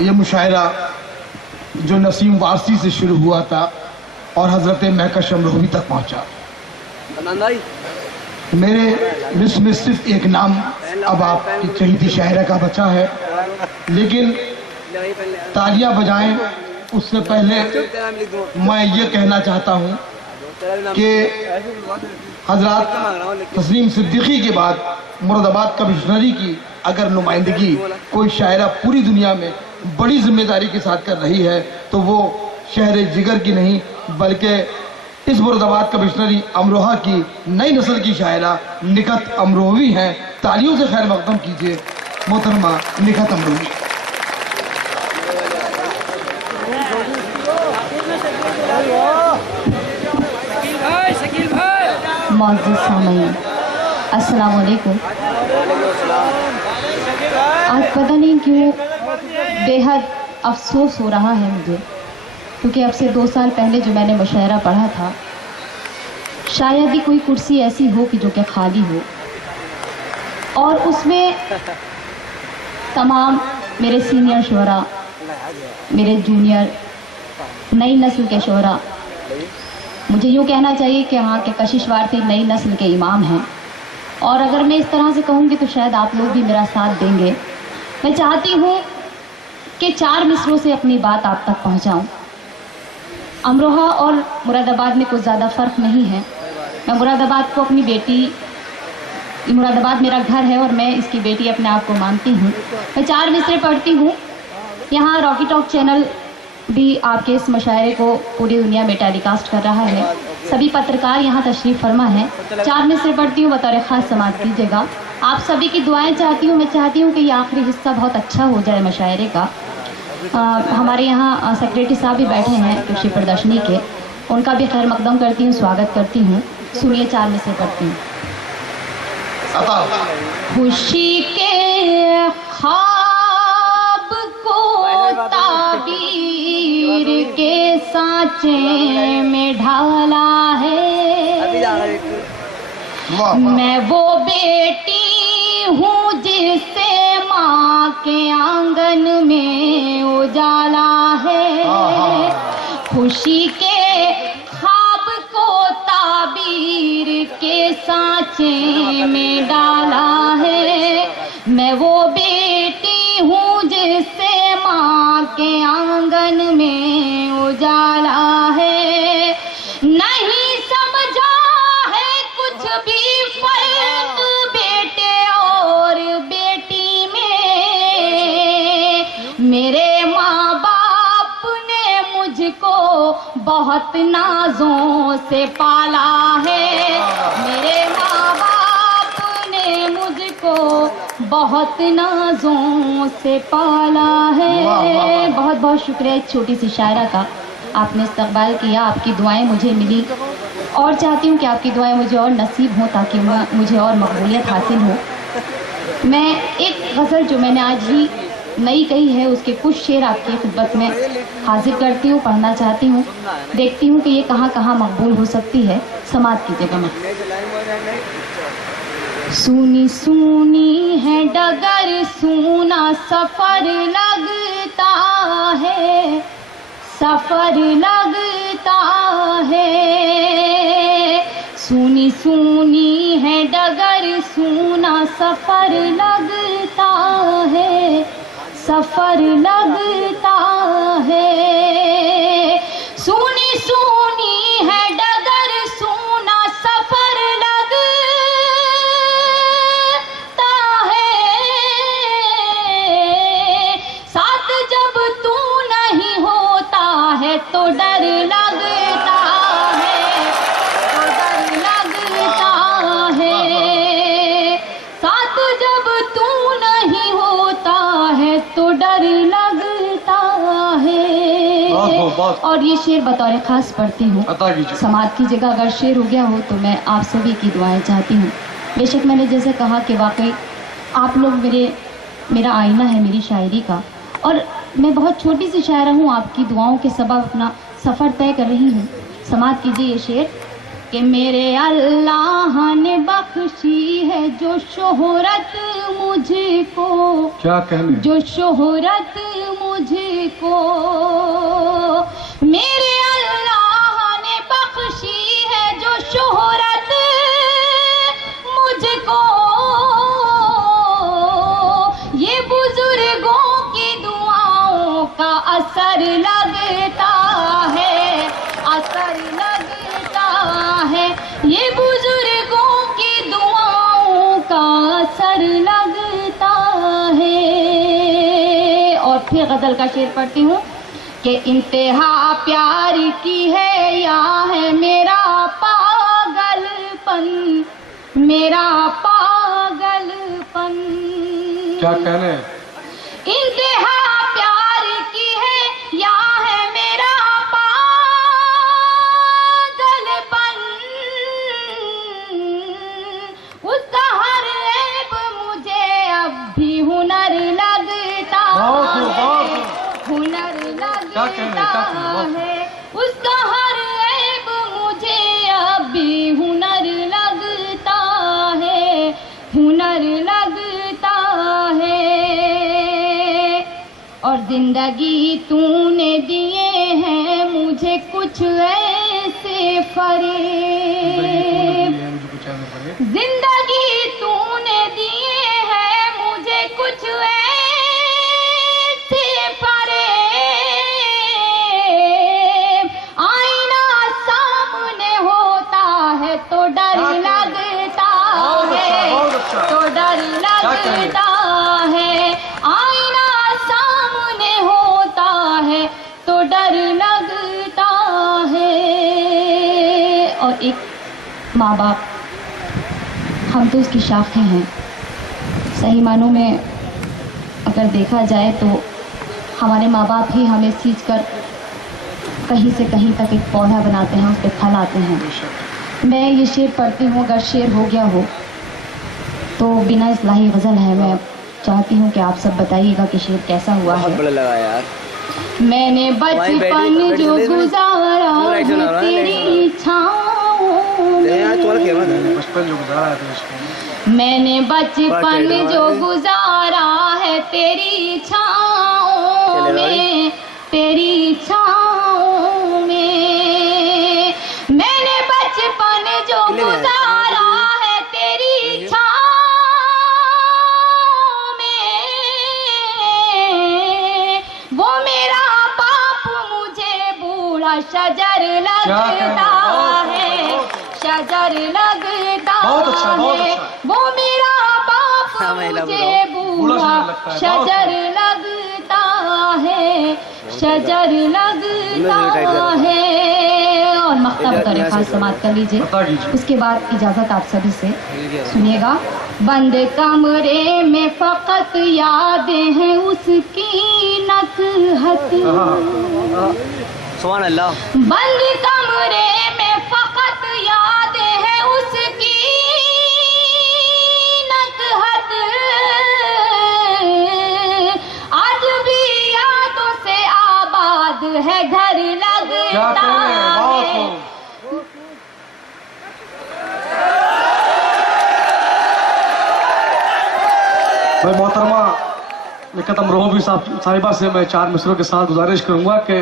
یہ مشاعرہ جو نسیم وارسی سے شروع ہوا تھا اور حضرت مہکش امروہوی تک پہنچا. میرے لسٹ میں صرف ایک نام اب آپ کی چہیتی شاعرہ کا بچا ہے، لیکن تالیاں بجائیں اس سے پہلے میں یہ کہنا چاہتا ہوں کہ حضرات تسلیم صدیقی کے بعد مراد آباد کمشنری کی اگر نمائندگی کوئی شاعرہ پوری دنیا میں بڑی ذمہ داری کے ساتھ کر رہی ہے تو وہ شہر جگر کی نہیں بلکہ اس مراد آباد کمشنری امروہہ کی نئی نسل کی شاعرہ نکہت امروہوی ہیں. تالیوں سے خیر مقدم کیجیے محترمہ نکہت امروہوی. معزز سامعین السلام علیکم. آج پتہ نہیں کیوں بے حد افسوس ہو رہا ہے مجھے، کیونکہ اب سے 2 سال پہلے جو میں نے مشاعرہ پڑھا تھا شاید ہی کوئی کرسی ایسی ہو کہ جو کہ خالی ہو، اور اس میں تمام میرے سینئر شعراء، میرے جونیئر، نئی نسل کے شعراء، مجھے یوں کہنا چاہیے کہ ہاں کہ کشش وارسی نئی نسل کے امام ہیں. اور اگر میں اس طرح سے کہوں گی تو شاید آپ لوگ بھی میرا ساتھ دیں گے. میں چاہتی ہوں کہ 4 مصروں سے اپنی بات آپ تک پہنچاؤں. امروہہ اور مراد آباد میں کچھ زیادہ فرق نہیں ہے. میں مراد آباد کو اپنی بیٹی، مراد آباد میرا گھر ہے اور میں اس کی بیٹی اپنے آپ کو مانتی ہوں. میں 4 مصرے پڑھتی ہوں. یہاں راکی ٹاک چینل بھی آپ کے اس مشاعرے کو پوری دنیا میں ٹیلی کاسٹ کر رہا ہے. سبھی پترکار یہاں تشریف فرما ہیں. 4 مصرے پڑھتی ہوں، بطور خاص سماعت کیجیے گا. آپ سبھی کی دعائیں چاہتی ہوں. میں چاہتی ہوں کہ یہ آخری حصہ بہت اچھا ہو جائے مشاعرے کا. ہمارے یہاں سیکریٹری صاحب بھی بیٹھے ہیں کرشی پردرشنی کے، ان کا بھی خیر مقدم کرتی ہوں، سواگت کرتی ہوں. سنیے 4 مصرے پڑھتی ہوں. خوشی کے خواب کو تعبیر کے سانچے میں ڈھالا ہے. میں وہ بیٹی ہوں جس سے ماں کے آنگن میں اجالا ہے. خوشی کے خواب کو تعبیر کے سانچے میں ڈالا ہے. میں وہ بیٹی ہوں جس سے ماں کے آنگن میں اجالا ہے. نہیں سمجھا ہے کچھ بھی فرق بیٹے اور بیٹی میں. میرے ماں باپ نے مجھ کو بہت نازوں سے پالا ہے. میرے ماں باپ نے مجھ کو بہت نازوں سے پالا ہے. بہت بہت شکریہ ایک چھوٹی سی شاعرہ کا. آپ نے استقبال کیا، آپ کی دعائیں مجھے ملی، اور چاہتی ہوں کہ آپ کی دعائیں مجھے اور نصیب ہوں تاکہ مجھے اور مقبولیت حاصل ہو. میں ایک غزل جو میں نے آج ہی نئی کہی ہے اس کے کچھ شعر آپ کی خدمت میں حاضر کرتی ہوں، پڑھنا چاہتی ہوں. دیکھتی ہوں کہ یہ کہاں کہاں مقبول ہو سکتی ہے. سماعت کیجیے گا. سونی سونی ہے ڈگر سونا سفر لگتا ہے، سفر لگتا ہے. سونی سونی ہے ڈگر سونا سفر لگتا ہے، سفر لگتا ہے. سونی سونی ہے ڈگر سونا سفر لگتا ہے. ساتھ جب تو نہیں ہوتا ہے تو ڈر لگتا ہے، تو ڈر لگتا ہے. ساتھ جب تو نہیں ہوتا ہے تو ڈر لگتا ہے. اور یہ شعر بطور خاص پڑھتی ہوں، سماعت کیجیے گا. اگر شعر ہو گیا ہو تو میں آپ سبھی کی دعائیں چاہتی ہوں. بے شک میں نے جیسے کہا کہ واقعی آپ لوگ میرا آئینہ ہے میری شاعری کا، اور میں بہت چھوٹی سی شاعرہ ہوں. آپ کی دعاؤں کے سبب اپنا سفر طے کر رہی ہوں. سماعت کیجیے یہ شعر کہ میرے اللہ نے بخشی ہے جو شہرت مجھ کو، کیا کہنے، جو شہرت مجھ کو میرے اللہ نے بخشی ہے جو شہرت مجھ کو یہ بزرگوں کی دعاؤں کا اثر لگتا ہے اثر لگتا ہے یہ بزرگوں کی دعاؤں کا اثر لگتا ہے اور پھر غزل کا شعر پڑھتی ہوں کہ انتہا پیار کی ہے یا ہے میرا پاگل پن میرا پاگل پن کیا کہنے انتہا پیار کی ہے یا ہے میرا پاگل پن اس کا ہر عیب مجھے اب بھی ہنر لگتا ہے ہنر لگتا ہے اس کا ہر عیب مجھے اب بھی ہنر لگتا ہے ہنر لگتا ہے اور زندگی تو نے دیے ہیں مجھے کچھ ایسے فریب زندگی تو نے دیے ہیں مجھے کچھ ایسے فریب آئینہ سامنے ہوتا ہے تو ڈر لگتا ہے تو ڈر لگتا ہے آئینہ سامنے ہوتا ہے تو ڈر لگتا ہے اور ایک ماں باپ ہم تو اس کی شاخیں ہیں صحیح معنوں میں اگر دیکھا جائے تو ہمارے ماں باپ ہی ہمیں سینچ کر کہیں سے کہیں تک ایک پودا بناتے ہیں اس پہ پھل آتے ہیں میں یہ شعر پڑھتی ہوں اگر شعر ہو گیا ہو تو بنا اصلاحی غزل ہے میں چاہتی ہوں کہ آپ سب بتائیے گا کہ شعر کیسا ہوا ہے میں نے بچپن جو گزارا ہے تیری چھاؤں میں نے بچپن جو گزارا ہے تیری چھاؤں میں تیری چھاؤں میں میں نے بچپن جو گزارا ہے تیری چھاؤں میں وہ میرا باپ مجھے بوڑھا شجر لگتا ہے شجر لگتا ہے وہ میرا باپ مجھے بوڑھا شجر لگتا ہے شجر لگتا ہے اور مقطع بطور خاص سماعت کر لیجئے اس کے بعد اجازت آپ سبھی سے سنیے گا بند کمرے میں فقط یادیں ہیں اس کی نکہت سبحان اللہ بند کمرے میں فقط یادیں ہیں اس کی نکہت آج بھی یادوں سے آباد ہے گھر لگتا ہے میں محترمہ نکتم روحی صاحبہ سے میں 4 مصروں کے ساتھ گزارش کروں گا کہ